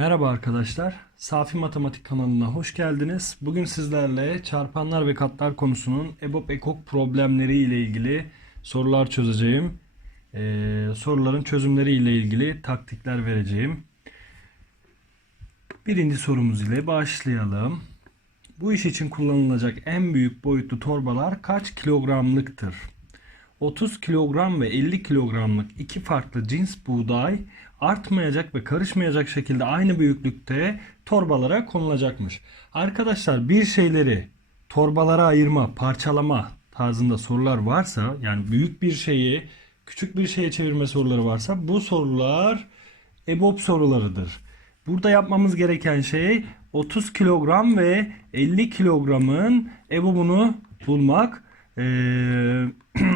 Merhaba arkadaşlar. Safi Matematik kanalına hoş geldiniz. Bugün sizlerle çarpanlar ve katlar konusunun EBOB ekok problemleri ile ilgili sorular çözeceğim. Ee, soruların çözümleri ile ilgili taktikler vereceğim. Birinci sorumuz ile başlayalım. Bu iş için kullanılacak en büyük boyutlu torbalar kaç kilogramlıktır? 30 kilogram ve 50 kilogramlık iki farklı cins buğday artmayacak ve karışmayacak şekilde aynı büyüklükte torbalara konulacakmış. Arkadaşlar bir şeyleri torbalara ayırma, parçalama tarzında sorular varsa yani büyük bir şeyi küçük bir şeye çevirme soruları varsa bu sorular EBOB sorularıdır. Burada yapmamız gereken şey 30 kilogram ve 50 kilogramın EBOB'unu bulmak. Ee,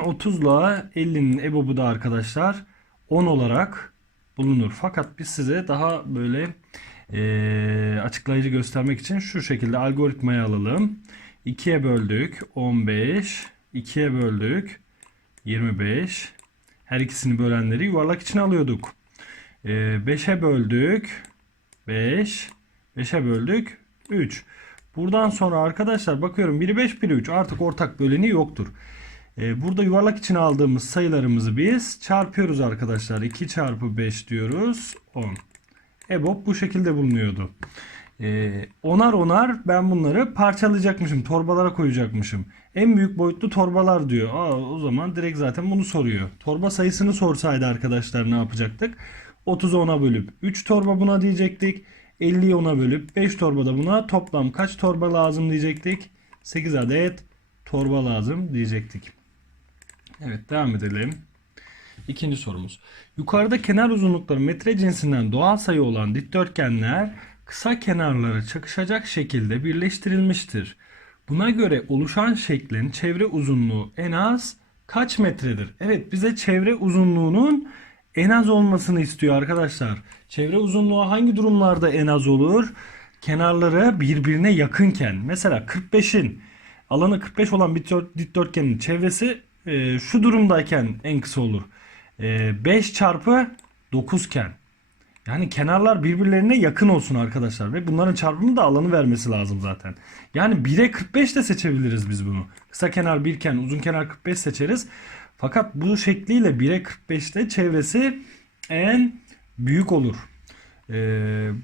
30 ile 50'nin EBOB'u da arkadaşlar 10 olarak bulunur. Fakat biz size daha böyle e, açıklayıcı göstermek için şu şekilde algoritmayı alalım. 2'ye böldük 15, 2'ye böldük 25. Her ikisini bölenleri yuvarlak içine alıyorduk. E, 5'e böldük 5, 5'e böldük 3. Buradan sonra arkadaşlar bakıyorum biri 5 biri 3 artık ortak böleni yoktur. Ee, burada yuvarlak içine aldığımız sayılarımızı biz çarpıyoruz arkadaşlar. 2 çarpı 5 diyoruz 10. EBOB bu şekilde bulunuyordu. Ee, onar onar ben bunları parçalayacakmışım. Torbalara koyacakmışım. En büyük boyutlu torbalar diyor. Aa, o zaman direkt zaten bunu soruyor. Torba sayısını sorsaydı arkadaşlar ne yapacaktık? 30'u 10'a bölüp 3 torba buna diyecektik. 50'yi 10'a bölüp 5 torba da buna toplam kaç torba lazım diyecektik. 8 adet torba lazım diyecektik. Evet devam edelim. İkinci sorumuz. Yukarıda kenar uzunlukları metre cinsinden doğal sayı olan dikdörtgenler kısa kenarları çakışacak şekilde birleştirilmiştir. Buna göre oluşan şeklin çevre uzunluğu en az kaç metredir? Evet bize çevre uzunluğunun en az olmasını istiyor arkadaşlar. Çevre uzunluğu hangi durumlarda en az olur? Kenarları birbirine yakınken. Mesela 45'in alanı 45 olan bir dikdörtgenin çevresi e, şu durumdayken en kısa olur. E, 5 çarpı 9 iken. Yani kenarlar birbirlerine yakın olsun arkadaşlar. Ve bunların çarpımı da alanı vermesi lazım zaten. Yani 1'e 45 de seçebiliriz biz bunu. Kısa kenar 1 iken uzun kenar 45 seçeriz. Fakat bu şekliyle 1'e 45'te çevresi en büyük olur. Ee,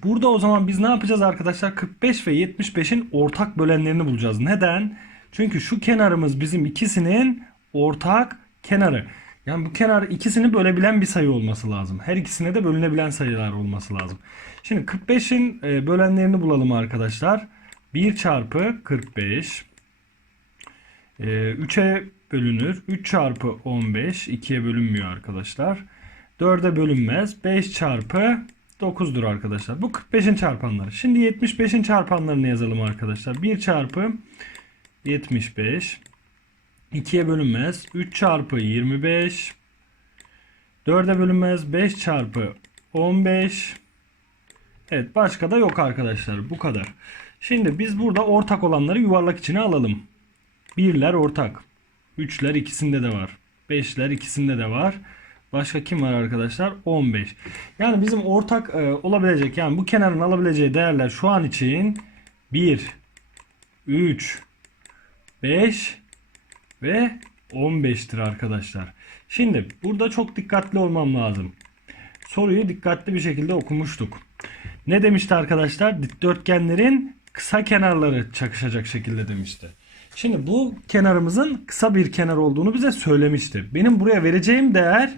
burada o zaman biz ne yapacağız arkadaşlar? 45 ve 75'in ortak bölenlerini bulacağız. Neden? Çünkü şu kenarımız bizim ikisinin ortak kenarı. Yani bu kenar ikisini bölebilen bir sayı olması lazım. Her ikisine de bölünebilen sayılar olması lazım. Şimdi 45'in e, bölenlerini bulalım arkadaşlar. 1 çarpı 45 3'e bölünür. 3 çarpı 15 2'ye bölünmüyor arkadaşlar. 4'e bölünmez. 5 çarpı 9'dur arkadaşlar. Bu 45'in çarpanları. Şimdi 75'in çarpanlarını yazalım arkadaşlar. 1 çarpı 75 2'ye bölünmez. 3 çarpı 25 4'e bölünmez. 5 çarpı 15 Evet başka da yok arkadaşlar. Bu kadar. Şimdi biz burada ortak olanları yuvarlak içine alalım. Birler ortak. Üçler ikisinde de var. Beşler ikisinde de var. Başka kim var arkadaşlar? 15. Yani bizim ortak e, olabilecek yani bu kenarın alabileceği değerler şu an için 1, 3, 5 ve 15'tir arkadaşlar. Şimdi burada çok dikkatli olmam lazım. Soruyu dikkatli bir şekilde okumuştuk. Ne demişti arkadaşlar? Dikdörtgenlerin kısa kenarları çakışacak şekilde demişti. Şimdi bu kenarımızın kısa bir kenar olduğunu bize söylemişti. Benim buraya vereceğim değer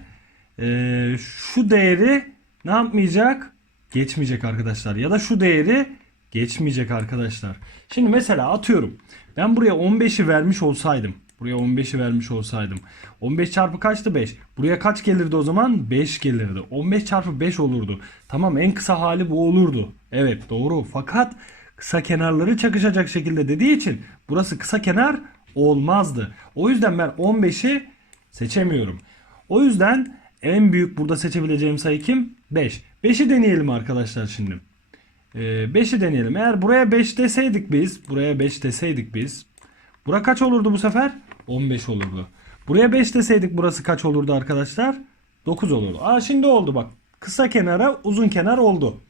e, şu değeri ne yapmayacak? Geçmeyecek arkadaşlar. Ya da şu değeri geçmeyecek arkadaşlar. Şimdi mesela atıyorum. Ben buraya 15'i vermiş olsaydım. Buraya 15'i vermiş olsaydım. 15 çarpı kaçtı 5? Buraya kaç gelirdi o zaman? 5 gelirdi. 15 çarpı 5 olurdu. Tamam en kısa hali bu olurdu. Evet doğru. Fakat kısa kenarları çakışacak şekilde dediği için burası kısa kenar olmazdı. O yüzden ben 15'i seçemiyorum. O yüzden en büyük burada seçebileceğim sayı kim? 5. 5'i deneyelim arkadaşlar şimdi. 5'i deneyelim. Eğer buraya 5 deseydik biz, buraya 5 deseydik biz. Bura kaç olurdu bu sefer? 15 olurdu. Buraya 5 deseydik burası kaç olurdu arkadaşlar? 9 olurdu. Aa şimdi oldu bak. Kısa kenara uzun kenar oldu.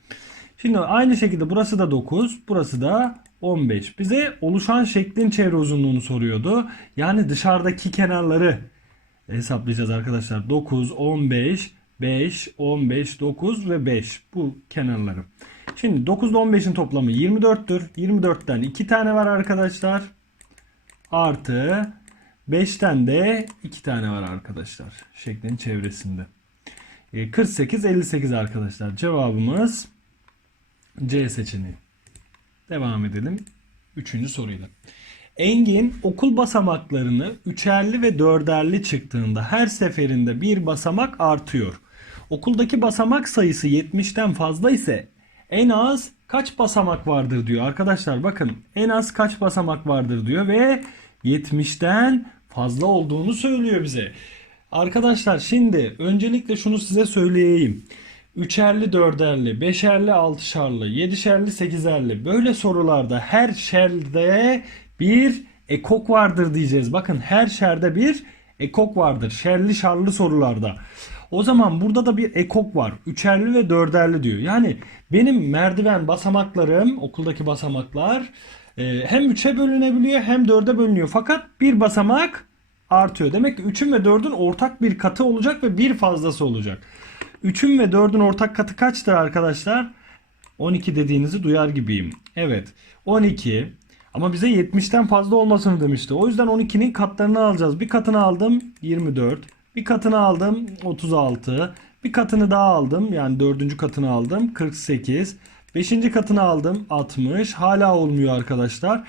Şimdi aynı şekilde burası da 9, burası da 15. Bize oluşan şeklin çevre uzunluğunu soruyordu. Yani dışarıdaki kenarları hesaplayacağız arkadaşlar. 9, 15, 5, 15, 9 ve 5. Bu kenarları. Şimdi 9 ile 15'in toplamı 24'tür. 24'ten 2 tane var arkadaşlar. Artı 5'ten de 2 tane var arkadaşlar. Şeklin çevresinde. E, 48, 58 arkadaşlar. Cevabımız C seçeneği. Devam edelim. Üçüncü soruyla. Engin okul basamaklarını üçerli ve dörderli çıktığında her seferinde bir basamak artıyor. Okuldaki basamak sayısı 70'ten fazla ise en az kaç basamak vardır diyor. Arkadaşlar bakın en az kaç basamak vardır diyor ve 70'ten fazla olduğunu söylüyor bize. Arkadaşlar şimdi öncelikle şunu size söyleyeyim. Üçerli, dörderli, beşerli, altışarlı, yedişerli, sekizerli böyle sorularda her şerde bir ekok vardır diyeceğiz. Bakın her şerde bir ekok vardır. Şerli şarlı sorularda. O zaman burada da bir ekok var. Üçerli ve dörderli diyor. Yani benim merdiven basamaklarım, okuldaki basamaklar hem üçe bölünebiliyor hem dörde bölünüyor. Fakat bir basamak artıyor. Demek ki 3'ün ve 4'ün ortak bir katı olacak ve bir fazlası olacak. 3'ün ve 4'ün ortak katı kaçtır arkadaşlar? 12 dediğinizi duyar gibiyim. Evet. 12 ama bize 70'ten fazla olmasını demişti. O yüzden 12'nin katlarını alacağız. Bir katını aldım 24. Bir katını aldım 36. Bir katını daha aldım. Yani dördüncü katını aldım 48. Beşinci katını aldım 60. Hala olmuyor arkadaşlar.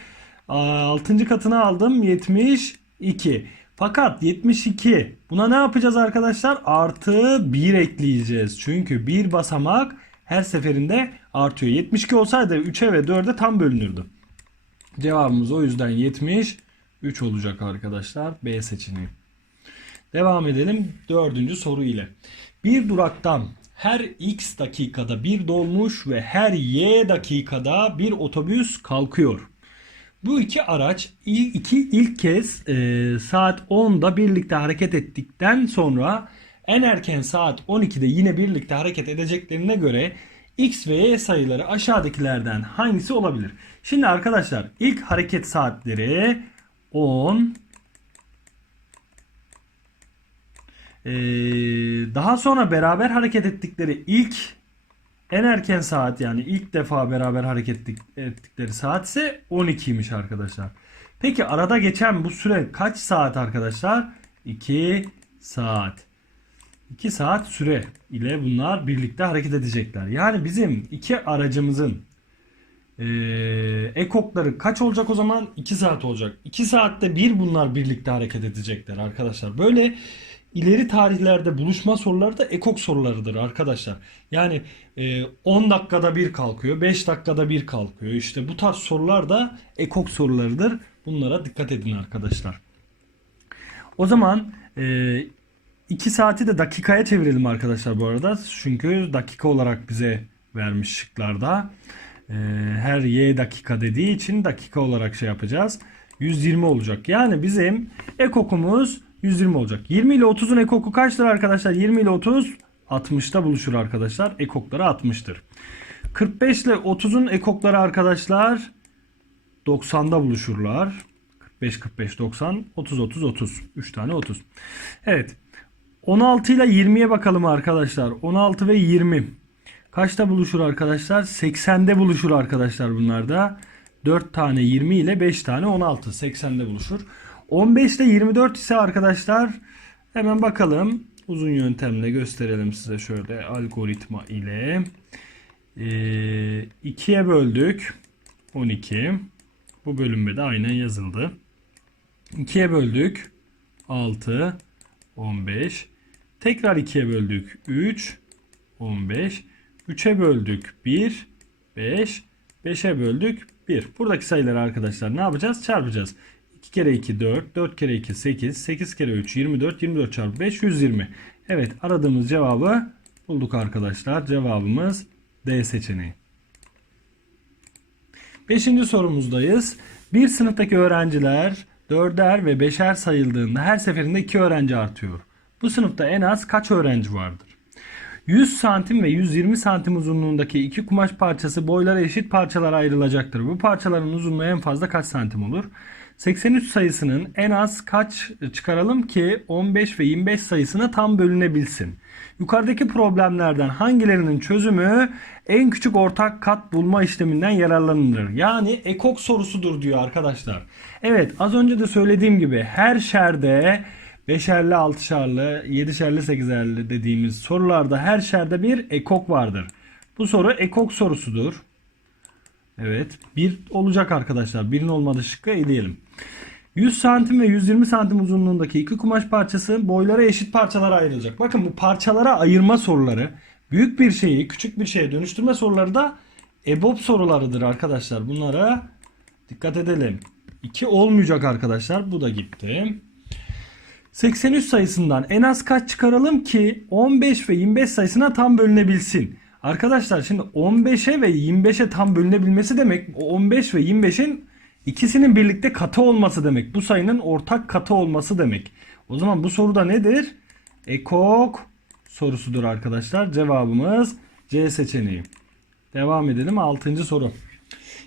Altıncı katını aldım 72. Fakat 72 buna ne yapacağız arkadaşlar? Artı 1 ekleyeceğiz. Çünkü bir basamak her seferinde artıyor. 72 olsaydı 3'e ve 4'e tam bölünürdü. Cevabımız o yüzden 73 olacak arkadaşlar. B seçeneği. Devam edelim dördüncü soru ile. Bir duraktan her x dakikada bir dolmuş ve her y dakikada bir otobüs kalkıyor. Bu iki araç iki ilk kez e, saat 10'da birlikte hareket ettikten sonra en erken saat 12'de yine birlikte hareket edeceklerine göre x ve y sayıları aşağıdakilerden hangisi olabilir? Şimdi arkadaşlar ilk hareket saatleri 10 ee, daha sonra beraber hareket ettikleri ilk en erken saat yani ilk defa beraber hareket ettikleri saat ise 12'ymiş arkadaşlar. Peki arada geçen bu süre kaç saat arkadaşlar? 2 saat. 2 saat süre ile bunlar birlikte hareket edecekler. Yani bizim iki aracımızın e, ekokları kaç olacak o zaman? 2 saat olacak. 2 saatte bir bunlar birlikte hareket edecekler arkadaşlar. Böyle ileri tarihlerde buluşma soruları da ekok sorularıdır arkadaşlar. Yani e, 10 dakikada bir kalkıyor, 5 dakikada bir kalkıyor. İşte bu tarz sorular da ekok sorularıdır. Bunlara dikkat edin arkadaşlar. O zaman e, 2 saati de dakikaya çevirelim arkadaşlar bu arada. Çünkü dakika olarak bize vermiş şıklarda. E, her y dakika dediği için dakika olarak şey yapacağız. 120 olacak. Yani bizim ekokumuz 120 olacak. 20 ile 30'un ekoku kaçtır arkadaşlar? 20 ile 30 60'ta buluşur arkadaşlar. Ekokları 60'tır. 45 ile 30'un ekokları arkadaşlar 90'da buluşurlar. 45 45 90 30 30 30. 3 tane 30. Evet. 16 ile 20'ye bakalım arkadaşlar. 16 ve 20. Kaçta buluşur arkadaşlar? 80'de buluşur arkadaşlar bunlar da. 4 tane 20 ile 5 tane 16. 80'de buluşur. 15 ile 24 ise arkadaşlar hemen bakalım. Uzun yöntemle gösterelim size şöyle algoritma ile. E, 2'ye böldük. 12. Bu bölümde de aynen yazıldı. 2'ye böldük. 6. 15. Tekrar 2'ye böldük. 3. 15. 3'e böldük. 1. 5. 5'e böldük. 1. Buradaki sayıları arkadaşlar ne yapacağız? Çarpacağız. 2 kere 2 4, 4 kere 2 8, 8 kere 3 24, 24 çarpı 5 120. Evet aradığımız cevabı bulduk arkadaşlar. Cevabımız D seçeneği. Beşinci sorumuzdayız. Bir sınıftaki öğrenciler dörder ve beşer sayıldığında her seferinde iki öğrenci artıyor. Bu sınıfta en az kaç öğrenci vardır? 100 santim ve 120 santim uzunluğundaki iki kumaş parçası boylara eşit parçalara ayrılacaktır. Bu parçaların uzunluğu en fazla kaç santim olur? 83 sayısının en az kaç çıkaralım ki 15 ve 25 sayısına tam bölünebilsin. Yukarıdaki problemlerden hangilerinin çözümü en küçük ortak kat bulma işleminden yararlanılır? Yani ekok sorusudur diyor arkadaşlar. Evet az önce de söylediğim gibi her şerde beşerli, altışarlı, yedişerli, sekizerli dediğimiz sorularda her şerde bir ekok vardır. Bu soru ekok sorusudur. Evet. Bir olacak arkadaşlar. Birin olmadığı şıkkı eleyelim. 100 santim ve 120 santim uzunluğundaki iki kumaş parçası boylara eşit parçalara ayrılacak. Bakın bu parçalara ayırma soruları büyük bir şeyi küçük bir şeye dönüştürme soruları da EBOB sorularıdır arkadaşlar. Bunlara dikkat edelim. 2 olmayacak arkadaşlar. Bu da gitti. 83 sayısından en az kaç çıkaralım ki 15 ve 25 sayısına tam bölünebilsin. Arkadaşlar şimdi 15'e ve 25'e tam bölünebilmesi demek o 15 ve 25'in ikisinin birlikte katı olması demek. Bu sayının ortak katı olması demek. O zaman bu soruda nedir? Ekok sorusudur arkadaşlar. Cevabımız C seçeneği. Devam edelim 6. soru.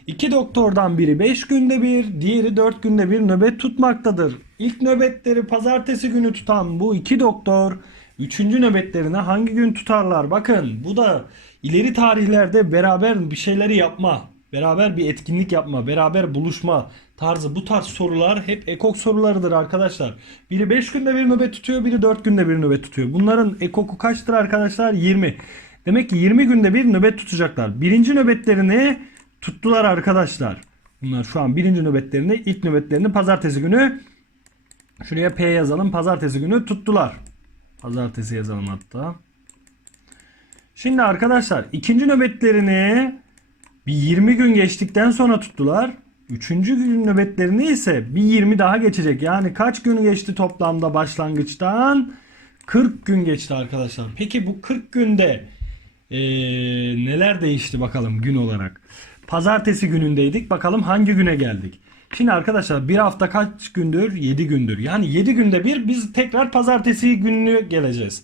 İki doktordan biri 5 günde bir, diğeri 4 günde bir nöbet tutmaktadır. İlk nöbetleri pazartesi günü tutan bu iki doktor üçüncü nöbetlerini hangi gün tutarlar? Bakın bu da ileri tarihlerde beraber bir şeyleri yapma, beraber bir etkinlik yapma, beraber buluşma tarzı bu tarz sorular hep ekok sorularıdır arkadaşlar. Biri 5 günde bir nöbet tutuyor, biri 4 günde bir nöbet tutuyor. Bunların ekoku kaçtır arkadaşlar? 20. Demek ki 20 günde bir nöbet tutacaklar. Birinci nöbetlerini tuttular arkadaşlar. Bunlar şu an birinci nöbetlerini, ilk nöbetlerini pazartesi günü şuraya P yazalım. Pazartesi günü tuttular. Pazartesi yazalım hatta. Şimdi arkadaşlar ikinci nöbetlerini bir 20 gün geçtikten sonra tuttular. Üçüncü gün nöbetlerini ise bir 20 daha geçecek. Yani kaç gün geçti toplamda başlangıçtan? 40 gün geçti arkadaşlar. Peki bu 40 günde ee, neler değişti bakalım gün olarak. Pazartesi günündeydik. Bakalım hangi güne geldik. Şimdi arkadaşlar bir hafta kaç gündür? 7 gündür. Yani 7 günde bir biz tekrar pazartesi gününü geleceğiz.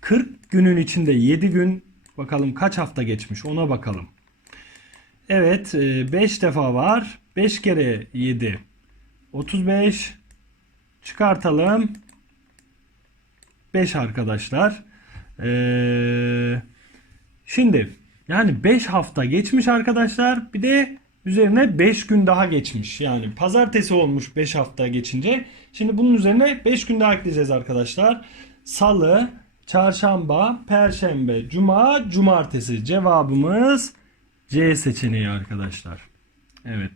40 günün içinde 7 gün bakalım kaç hafta geçmiş ona bakalım. Evet 5 defa var. 5 kere 7 35 çıkartalım. 5 arkadaşlar. Eee Şimdi yani 5 hafta geçmiş arkadaşlar. Bir de üzerine 5 gün daha geçmiş. Yani pazartesi olmuş 5 hafta geçince. Şimdi bunun üzerine 5 gün daha ekleyeceğiz arkadaşlar. Salı, çarşamba, perşembe, cuma, cumartesi. Cevabımız C seçeneği arkadaşlar. Evet.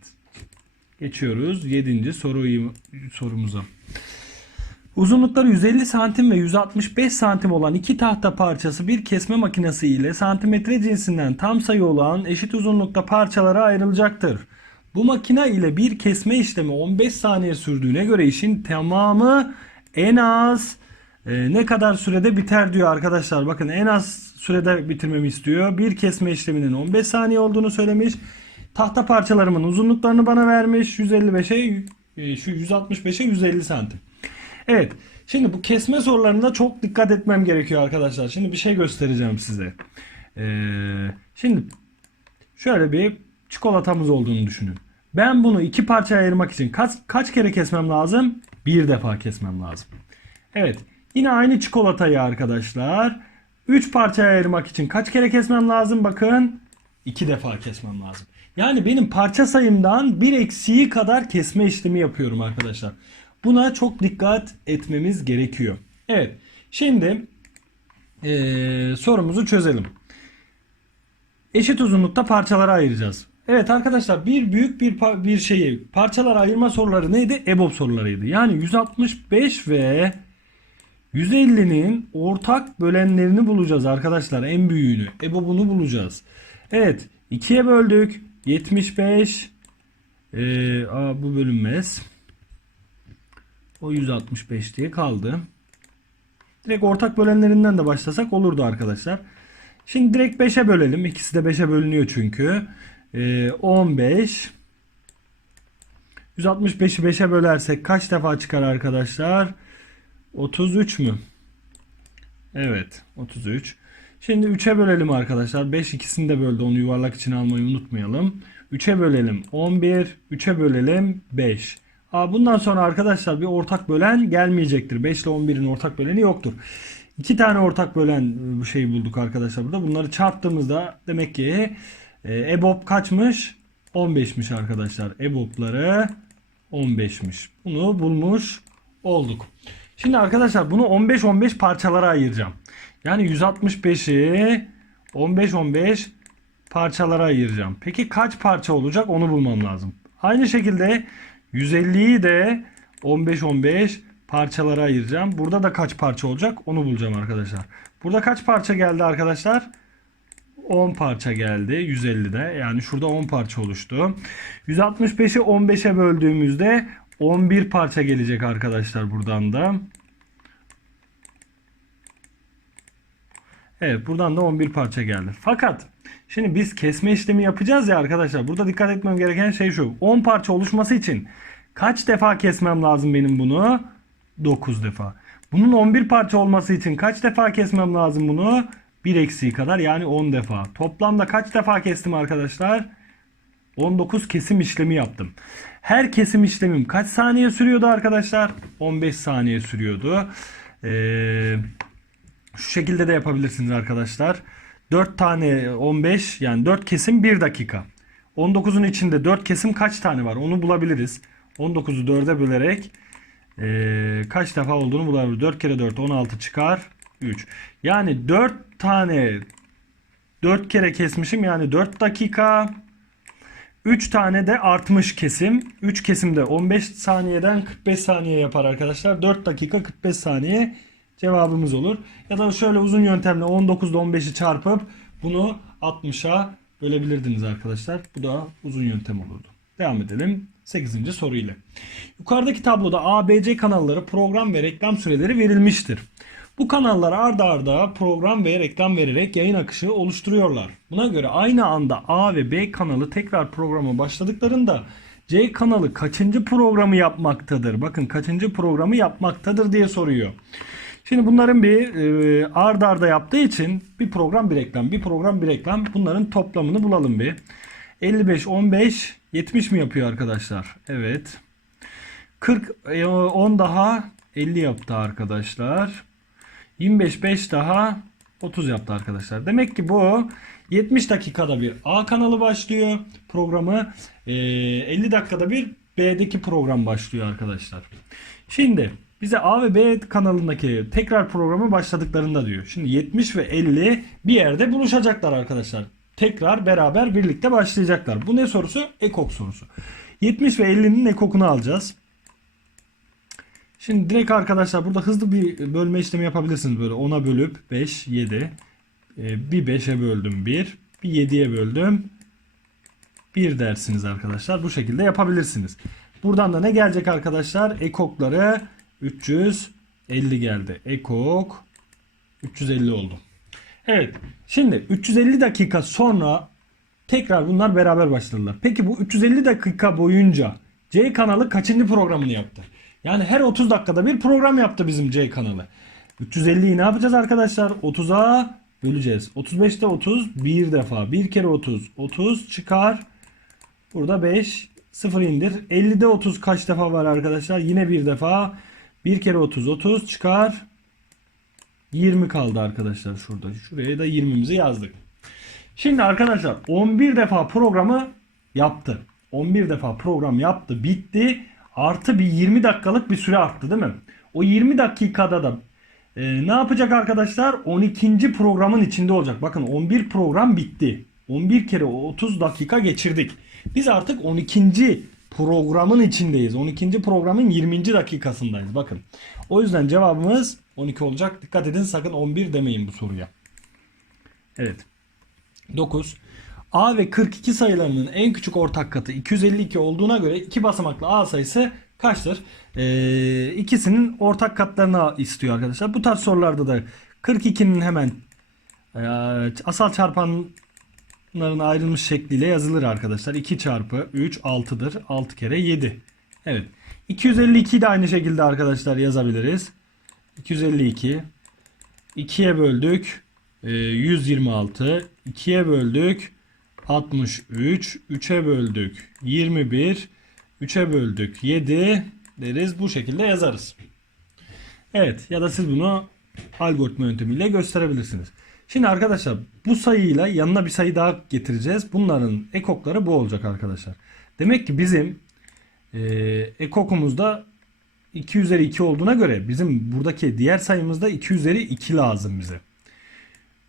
Geçiyoruz 7. soruyu sorumuza. Uzunlukları 150 santim ve 165 santim olan iki tahta parçası bir kesme makinesi ile santimetre cinsinden tam sayı olan eşit uzunlukta parçalara ayrılacaktır. Bu makine ile bir kesme işlemi 15 saniye sürdüğüne göre işin tamamı en az e, ne kadar sürede biter diyor arkadaşlar. Bakın en az sürede bitirmemi istiyor. Bir kesme işleminin 15 saniye olduğunu söylemiş. Tahta parçalarımın uzunluklarını bana vermiş. 155'e e, şu 165'e 150 santim. Evet. Şimdi bu kesme sorularında çok dikkat etmem gerekiyor arkadaşlar. Şimdi bir şey göstereceğim size. Ee, şimdi şöyle bir çikolatamız olduğunu düşünün. Ben bunu iki parçaya ayırmak için kaç, kaç kere kesmem lazım? Bir defa kesmem lazım. Evet. Yine aynı çikolatayı arkadaşlar. Üç parçaya ayırmak için kaç kere kesmem lazım? Bakın. iki defa kesmem lazım. Yani benim parça sayımdan bir eksiği kadar kesme işlemi yapıyorum arkadaşlar. Buna çok dikkat etmemiz gerekiyor. Evet. Şimdi ee, sorumuzu çözelim. Eşit uzunlukta parçalara ayıracağız. Evet arkadaşlar bir büyük bir bir şeyi parçalara ayırma soruları neydi? EBOB sorularıydı. Yani 165 ve 150'nin ortak bölenlerini bulacağız arkadaşlar. En büyüğünü. EBOB'unu bulacağız. Evet. 2'ye böldük. 75 ee, aa, bu bölünmez. O 165 diye kaldı. Direkt ortak bölenlerinden de başlasak olurdu arkadaşlar. Şimdi direkt 5'e bölelim. İkisi de 5'e bölünüyor çünkü. Ee, 15 165'i 5'e bölersek kaç defa çıkar arkadaşlar? 33 mü? Evet 33. Şimdi 3'e bölelim arkadaşlar. 5 ikisini de böldü. Onu yuvarlak içine almayı unutmayalım. 3'e bölelim 11. 3'e bölelim 5. Aa, bundan sonra arkadaşlar bir ortak bölen gelmeyecektir. 5 ile 11'in ortak böleni yoktur. İki tane ortak bölen bu şeyi bulduk arkadaşlar burada. Bunları çarptığımızda demek ki e, EBOB kaçmış? 15'miş arkadaşlar. EBOB'ları 15'miş. Bunu bulmuş olduk. Şimdi arkadaşlar bunu 15-15 parçalara ayıracağım. Yani 165'i 15-15 parçalara ayıracağım. Peki kaç parça olacak onu bulmam lazım. Aynı şekilde 150'yi de 15-15 parçalara ayıracağım. Burada da kaç parça olacak onu bulacağım arkadaşlar. Burada kaç parça geldi arkadaşlar? 10 parça geldi 150'de. Yani şurada 10 parça oluştu. 165'i 15'e böldüğümüzde 11 parça gelecek arkadaşlar buradan da. Evet buradan da 11 parça geldi. Fakat şimdi biz kesme işlemi yapacağız ya arkadaşlar. Burada dikkat etmem gereken şey şu. 10 parça oluşması için kaç defa kesmem lazım benim bunu? 9 defa. Bunun 11 parça olması için kaç defa kesmem lazım bunu? 1 eksiği kadar yani 10 defa. Toplamda kaç defa kestim arkadaşlar? 19 kesim işlemi yaptım. Her kesim işlemim kaç saniye sürüyordu arkadaşlar? 15 saniye sürüyordu. Ee, şu şekilde de yapabilirsiniz arkadaşlar. 4 tane 15 yani 4 kesim 1 dakika. 19'un içinde 4 kesim kaç tane var onu bulabiliriz. 19'u 4'e bölerek ee, kaç defa olduğunu bulabiliriz. 4 kere 4 16 çıkar 3. Yani 4 tane 4 kere kesmişim yani 4 dakika 3 tane de artmış kesim. 3 kesimde 15 saniyeden 45 saniye yapar arkadaşlar. 4 dakika 45 saniye cevabımız olur. Ya da şöyle uzun yöntemle 19 ile 15'i çarpıp bunu 60'a bölebilirdiniz arkadaşlar. Bu da uzun yöntem olurdu. Devam edelim 8. soru ile. Yukarıdaki tabloda ABC kanalları program ve reklam süreleri verilmiştir. Bu kanallar arda arda program ve reklam vererek yayın akışı oluşturuyorlar. Buna göre aynı anda A ve B kanalı tekrar programa başladıklarında C kanalı kaçıncı programı yapmaktadır? Bakın kaçıncı programı yapmaktadır diye soruyor. Şimdi bunların bir e, ard arda yaptığı için bir program bir reklam, bir program bir reklam. Bunların toplamını bulalım bir. 55, 15, 70 mi yapıyor arkadaşlar? Evet. 40, e, 10 daha 50 yaptı arkadaşlar. 25 5 daha 30 yaptı arkadaşlar. Demek ki bu 70 dakikada bir A kanalı başlıyor programı. E, 50 dakikada bir B'deki program başlıyor arkadaşlar. Şimdi bize A ve B kanalındaki tekrar programı başladıklarında diyor. Şimdi 70 ve 50 bir yerde buluşacaklar arkadaşlar. Tekrar beraber birlikte başlayacaklar. Bu ne sorusu? Ekok sorusu. 70 ve 50'nin ekokunu alacağız. Şimdi direkt arkadaşlar burada hızlı bir bölme işlemi yapabilirsiniz. Böyle 10'a bölüp 5, 7. Ee, bir 5'e böldüm 1. Bir 7'ye böldüm 1 dersiniz arkadaşlar. Bu şekilde yapabilirsiniz. Buradan da ne gelecek arkadaşlar? Ekokları 350 geldi. Ekok 350 oldu. Evet. Şimdi 350 dakika sonra tekrar bunlar beraber başladılar. Peki bu 350 dakika boyunca C kanalı kaçıncı programını yaptı? Yani her 30 dakikada bir program yaptı bizim C kanalı. 350'yi ne yapacağız arkadaşlar? 30'a böleceğiz. 35'te 30 bir defa. Bir kere 30. 30 çıkar. Burada 5. 0 indir. 50'de 30 kaç defa var arkadaşlar? Yine bir defa. Bir kere 30. 30 çıkar. 20 kaldı arkadaşlar şurada. Şuraya da 20'mizi yazdık. Şimdi arkadaşlar 11 defa programı yaptı. 11 defa program yaptı. Bitti. Artı bir 20 dakikalık bir süre arttı değil mi? O 20 dakikada da e, ne yapacak arkadaşlar? 12. programın içinde olacak. Bakın 11 program bitti. 11 kere 30 dakika geçirdik. Biz artık 12. programın içindeyiz. 12. programın 20. dakikasındayız. Bakın. O yüzden cevabımız 12 olacak. Dikkat edin sakın 11 demeyin bu soruya. Evet. 9. A ve 42 sayılarının en küçük ortak katı 252 olduğuna göre iki basamaklı A sayısı kaçtır? Ee, ikisinin ortak katlarını istiyor arkadaşlar. Bu tarz sorularda da 42'nin hemen e, asal çarpanların ayrılmış şekliyle yazılır arkadaşlar. 2 çarpı 3 6'dır. 6 kere 7. Evet. 252 de aynı şekilde arkadaşlar yazabiliriz. 252 2'ye böldük. e, 126. 2'ye böldük. 63. 3'e böldük. 21. 3'e böldük. 7 deriz. Bu şekilde yazarız. Evet ya da siz bunu algoritma yöntemiyle gösterebilirsiniz. Şimdi arkadaşlar bu sayıyla yanına bir sayı daha getireceğiz. Bunların ekokları bu olacak arkadaşlar. Demek ki bizim e, ekokumuzda 2 üzeri 2 olduğuna göre bizim buradaki diğer sayımızda 2 üzeri 2 lazım bize.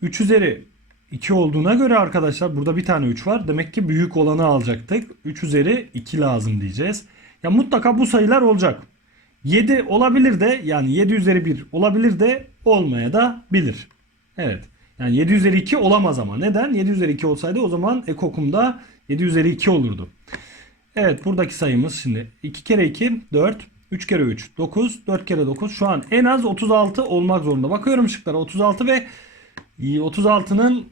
3 üzeri 2 olduğuna göre arkadaşlar burada bir tane 3 var. Demek ki büyük olanı alacaktık. 3 üzeri 2 lazım diyeceğiz. Ya mutlaka bu sayılar olacak. 7 olabilir de yani 7 üzeri 1 olabilir de olmaya da bilir. Evet. Yani 7 üzeri 2 olamaz ama. Neden? 7 üzeri 2 olsaydı o zaman ekokumda 7 üzeri 2 olurdu. Evet buradaki sayımız şimdi 2 kere 2 4 3 kere 3 9 4 kere 9 şu an en az 36 olmak zorunda. Bakıyorum şıklara 36 ve 36'nın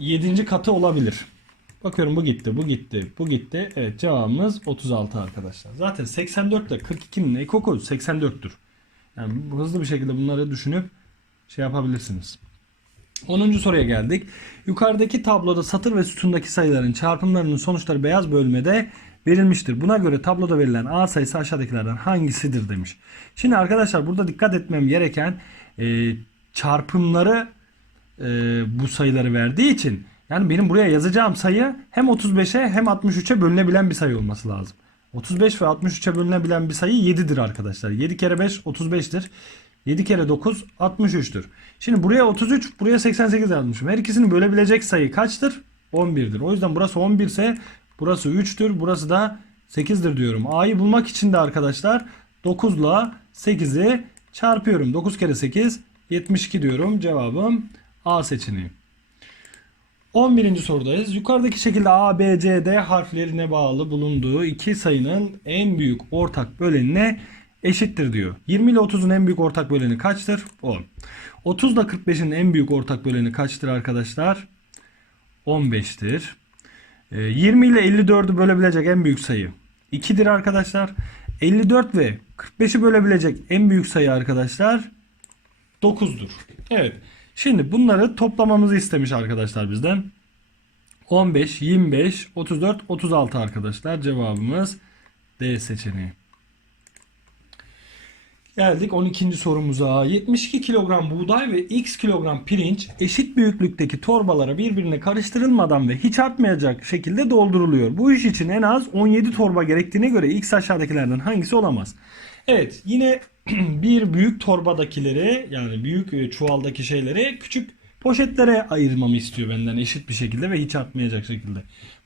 7. katı olabilir. Bakıyorum bu gitti, bu gitti, bu gitti. Evet cevabımız 36 arkadaşlar. Zaten 84 ile 42'nin ekoku 84'tür. Yani hızlı bir şekilde bunları düşünüp şey yapabilirsiniz. 10. soruya geldik. Yukarıdaki tabloda satır ve sütundaki sayıların çarpımlarının sonuçları beyaz bölmede verilmiştir. Buna göre tabloda verilen A sayısı aşağıdakilerden hangisidir demiş. Şimdi arkadaşlar burada dikkat etmem gereken e, çarpımları e, bu sayıları verdiği için yani benim buraya yazacağım sayı hem 35'e hem 63'e bölünebilen bir sayı olması lazım. 35 ve 63'e bölünebilen bir sayı 7'dir arkadaşlar. 7 kere 5 35'tir. 7 kere 9 63'tür. Şimdi buraya 33 buraya 88 yazmışım. Her ikisini bölebilecek sayı kaçtır? 11'dir. O yüzden burası 11 ise burası 3'tür. Burası da 8'dir diyorum. A'yı bulmak için de arkadaşlar 9 ile 8'i çarpıyorum. 9 kere 8 72 diyorum. Cevabım A seçeneği. 11. sorudayız. Yukarıdaki şekilde A, B, C, D harflerine bağlı bulunduğu iki sayının en büyük ortak bölenine eşittir diyor. 20 ile 30'un en büyük ortak böleni kaçtır? 10. 30 ile 45'in en büyük ortak böleni kaçtır arkadaşlar? 15'tir. Ee, 20 ile 54'ü bölebilecek en büyük sayı 2'dir arkadaşlar. 54 ve 45'i bölebilecek en büyük sayı arkadaşlar 9'dur. Evet. Şimdi bunları toplamamızı istemiş arkadaşlar bizden. 15, 25, 34, 36 arkadaşlar. Cevabımız D seçeneği. Geldik 12. sorumuza. 72 kilogram buğday ve x kilogram pirinç eşit büyüklükteki torbalara birbirine karıştırılmadan ve hiç artmayacak şekilde dolduruluyor. Bu iş için en az 17 torba gerektiğine göre x aşağıdakilerden hangisi olamaz? Evet yine bir büyük torbadakileri yani büyük e, çuvaldaki şeyleri küçük poşetlere ayırmamı istiyor benden eşit bir şekilde ve hiç artmayacak şekilde.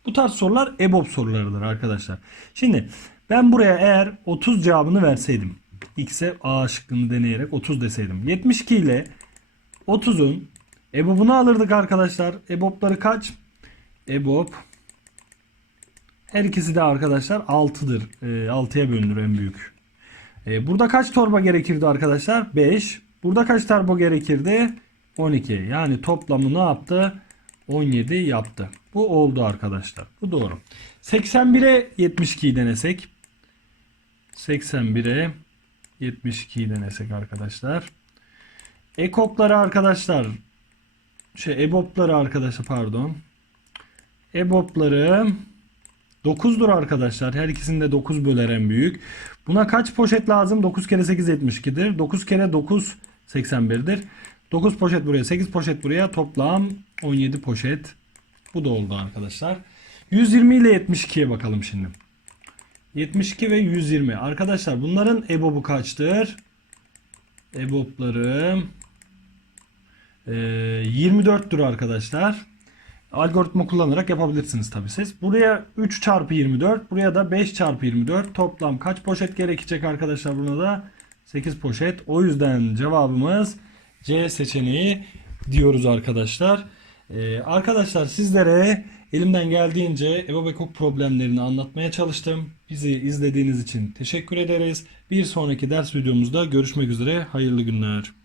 Bu tarz sorular EBOB sorularıdır arkadaşlar. Şimdi ben buraya eğer 30 cevabını verseydim X'e A şıkkını deneyerek 30 deseydim. 72 ile 30'un EBOB'unu alırdık arkadaşlar. EBOB'ları kaç? EBOB her ikisi de arkadaşlar 6'dır. E, 6'ya bölünür en büyük. E, burada kaç torba gerekirdi arkadaşlar? 5. Burada kaç torba gerekirdi? 12. Yani toplamı ne yaptı? 17 yaptı. Bu oldu arkadaşlar. Bu doğru. 81'e 72'yi denesek. 81'e 72'yi denesek arkadaşlar. Ekokları arkadaşlar. Şey EBOB'ları arkadaşlar pardon. EBOB'ları 9'dur arkadaşlar. Her ikisinde 9 böler en büyük. Buna kaç poşet lazım? 9 kere 8 72'dir. 9 kere 9 81'dir. 9 poşet buraya 8 poşet buraya toplam 17 poşet. Bu da oldu arkadaşlar. 120 ile 72'ye bakalım şimdi. 72 ve 120. Arkadaşlar bunların EBOB'u kaçtır? EBOB'ları e, 24'tür arkadaşlar. Algoritma kullanarak yapabilirsiniz tabi siz. Buraya 3 çarpı 24. Buraya da 5 çarpı 24. Toplam kaç poşet gerekecek arkadaşlar buna da? 8 poşet. O yüzden cevabımız C seçeneği diyoruz arkadaşlar. Ee, arkadaşlar sizlere elimden geldiğince EBOB ekok problemlerini anlatmaya çalıştım. Bizi izlediğiniz için teşekkür ederiz. Bir sonraki ders videomuzda görüşmek üzere. Hayırlı günler.